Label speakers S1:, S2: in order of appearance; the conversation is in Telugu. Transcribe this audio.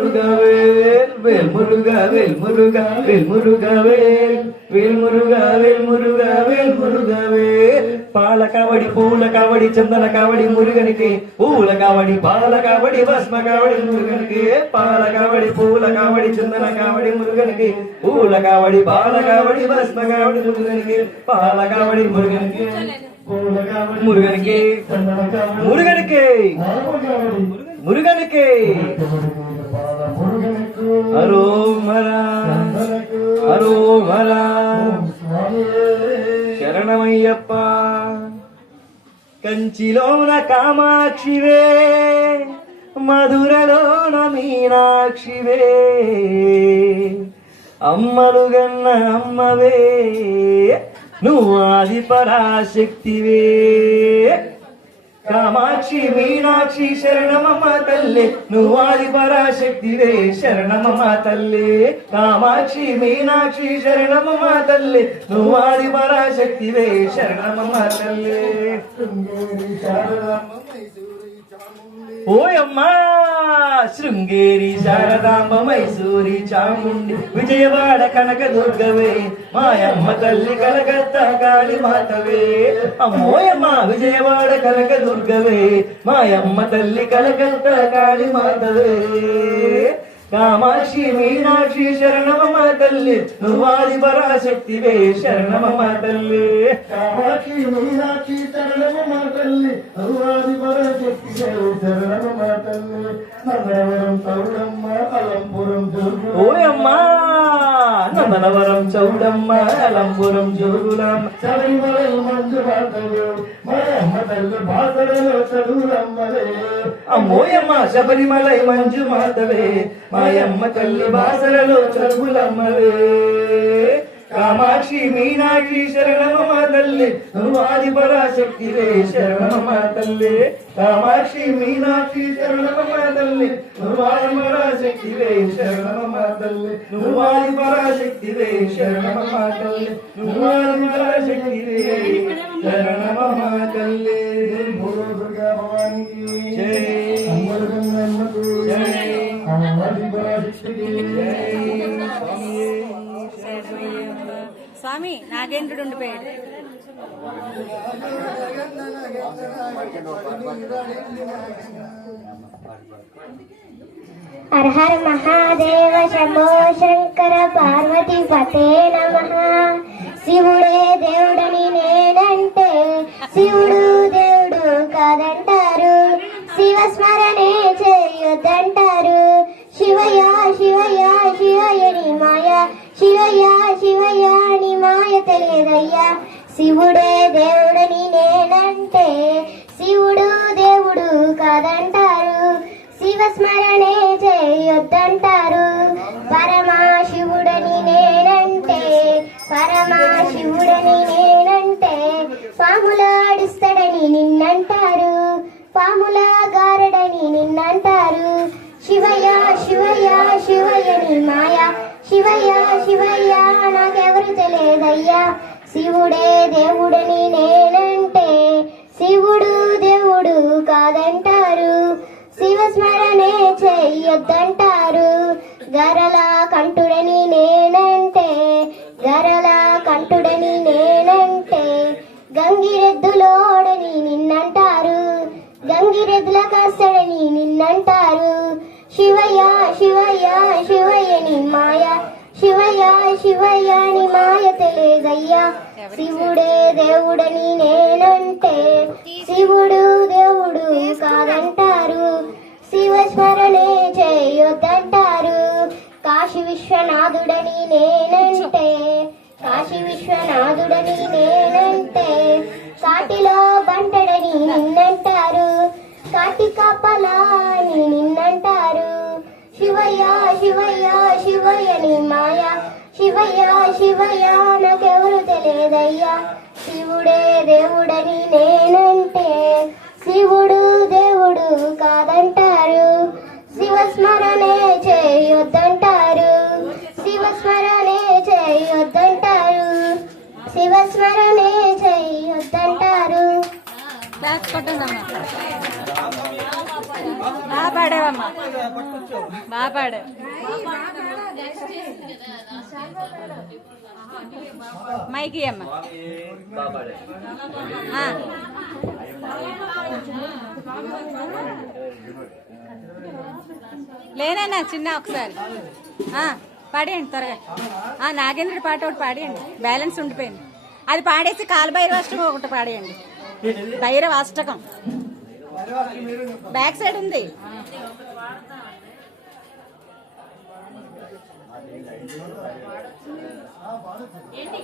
S1: முருகவேல் வேல் முருகவேல் முருகவேல் முருகவேல் வேல் முருகவேல் முருகவேல் முருகவேல் பால காவடி பூல காவடி சந்தன காவடி முருகனுக்கு பூல காவடி பால காவடி பஸ்ம காவடி முருகனுக்கு பால காவடி பூல காவடி சந்தன காவடி முருகனுக்கு பூல காவடி பால காவடி பஸ்ம காவடி முருகனுக்கு பால காவடி முருகனுக்கு முருகனுக்கு முருகனுக்கு முருகனுக்கு. చందన కావడి మురుగనికి మురుగనికి హరో మరా హరో మరా శరణమయ్యప్ప. కంచిలోన కామాక్షివే. మధురలోన మీనాక్షివే. అమ్మలు గన్న అమ్మవే. నువ్వు ఆది పరాశక్తివే. కామాక్షి మీనాక్షి శరణమమ్మ తల్లి. నువ్వు ఆది పరాశక్తివే శరణమమ్మ తల్లి. కామాక్షి మీనాక్షి శరణమమ్మ తల్లి. నువ్వు ఆది పరాశక్తివే శరణమమ్మ తల్లి. ఓయమ్మా! శృంగేరి శారదాంబ మైసూరి చాముండి విజయవాడ కనక దుర్గవే మాయమ్మ తల్లి కలకత్తా కాళి మాతవే. అమ్మోయమ్మ విజయవాడ కనక దుర్గవే మాయమ్మ తల్లి కలకత్తా కాళి మాతవే. కామాక్షి మీనాక్షి శరణమమ్మ తల్లి నువ్వాది పరాశక్తివే శరణమమ్మ తల్లి.
S2: కామాక్షి మీనాక్షి శరణమ తల్లి అరువాది పరశక్తి శరణమ తల్లి. నందనవరం తరుణమ్మ అలంపురం
S1: ఓయమ్మా నందనవరం చౌడమ్మ అలంపురం జోగులమ్మ
S2: శబరిమల మంచు పాటలు మరమ్మ తల్లి భాషలలో చదువులమ్మలే.
S1: అమ్మోయమ్మ శబరిమలై మంజు మాతవే మాయమ్మ తల్లి బాసలలో చదువులమ్మవే కామాక్షి మీనాక్షి శరణమమ్మ తల్లి. నువ్వాది పరాశక్తివే శరణమమ్మ తల్లి. కామాక్షి మీనాక్షి శరణమమ్మ తల్లి. నువ్వాది పరాశక్తివే శరణమమ్మ తల్లి. నువ్వాది పరాశక్తివే శరణమమ్మ తల్లి. నువ్వాది పరాశక్తివే శరణమమ్మ తల్లి.
S2: భూలో దుర్గా భవానికి
S1: జై.
S2: అమ్మలకు
S1: జై.
S2: అమ్మవారి పరాశక్తికి
S3: స్వామి నాగేంద్రుడు ఉండిపోయాడు.
S4: హర హర మహాదేవ శంభో శంకర పార్వతి పతేన శివుడే దేవుడని నేనంటే శివుడు దేవుడు కాదంటారు. శివ స్మరణే చేయొద్దంటారు పరమాశివుడని నేనంటే పరమాశివుడని నేనంటే పాములాడిస్తాడని నిన్నంటారు. పాముల గారడని నిన్నంటారు. శివయ్య శివయ్య శివయ్యని మాయ. శివయ్య శివయ్య నాకెవరు తెలియదయ్యా. శివుడే దేవుడని నేనంటే శివుడు దేవుడు కాదంటారు. శివ స్మరణే చెయ్యొద్దంటారు. గరల కంఠుడని నేనంటే గరల కంఠుడని నేనంటే గంగిరెద్దులోడని నిన్నంటారు. గంగిరెద్దుల కస్తడని నిన్నంటారు. శివయ్య శివయ్య శివయ్యని మాయ శివయ్య శివయ్యని మాయ తెలియదయ్యా శివుడే దేవుడని నేనంటే. శివుడు దేవుడు కాదంటారు. శివ స్మరణే చేయొద్దంటారు. కాశీ విశ్వనాథుడని నేనంటే. కాశీ విశ్వనాథుడని నేనంటే. కాటిలో బంటడని నిన్నంటారు. కాటి కాపలా అని నిన్నంటారు. శివయ్య శివయ్య శివయ్యని మాయ శివయ్య శివయ్య నాకెవరు తెలియదయ్యా. శివుడే దేవుడని నేనంటే శివుడు దేవుడు కాదంటారు. శివ స్మరణే చేయొద్దంటారు. శివస్మరణే చేయొద్దంటారు. శివస్మరణే చేయొద్దంటారు.
S3: బాగా పాడావమ్మా. బాగా పాడు మైకి అమ్మ. లేనన్నా చిన్న ఒకసారి. పాడేయండి త్వరగా. నాగేంద్రుడి నాగేంద్ర పాట ఒకటి పాడేయండి. బ్యాలెన్స్ ఉండిపోయింది. అది పాడేసి కాలభైరవ అష్టకం ఒకటి పాడేయండి. భైరవ అష్టకం బ్యాక్ సైడ్ ఉంది. ఏంటి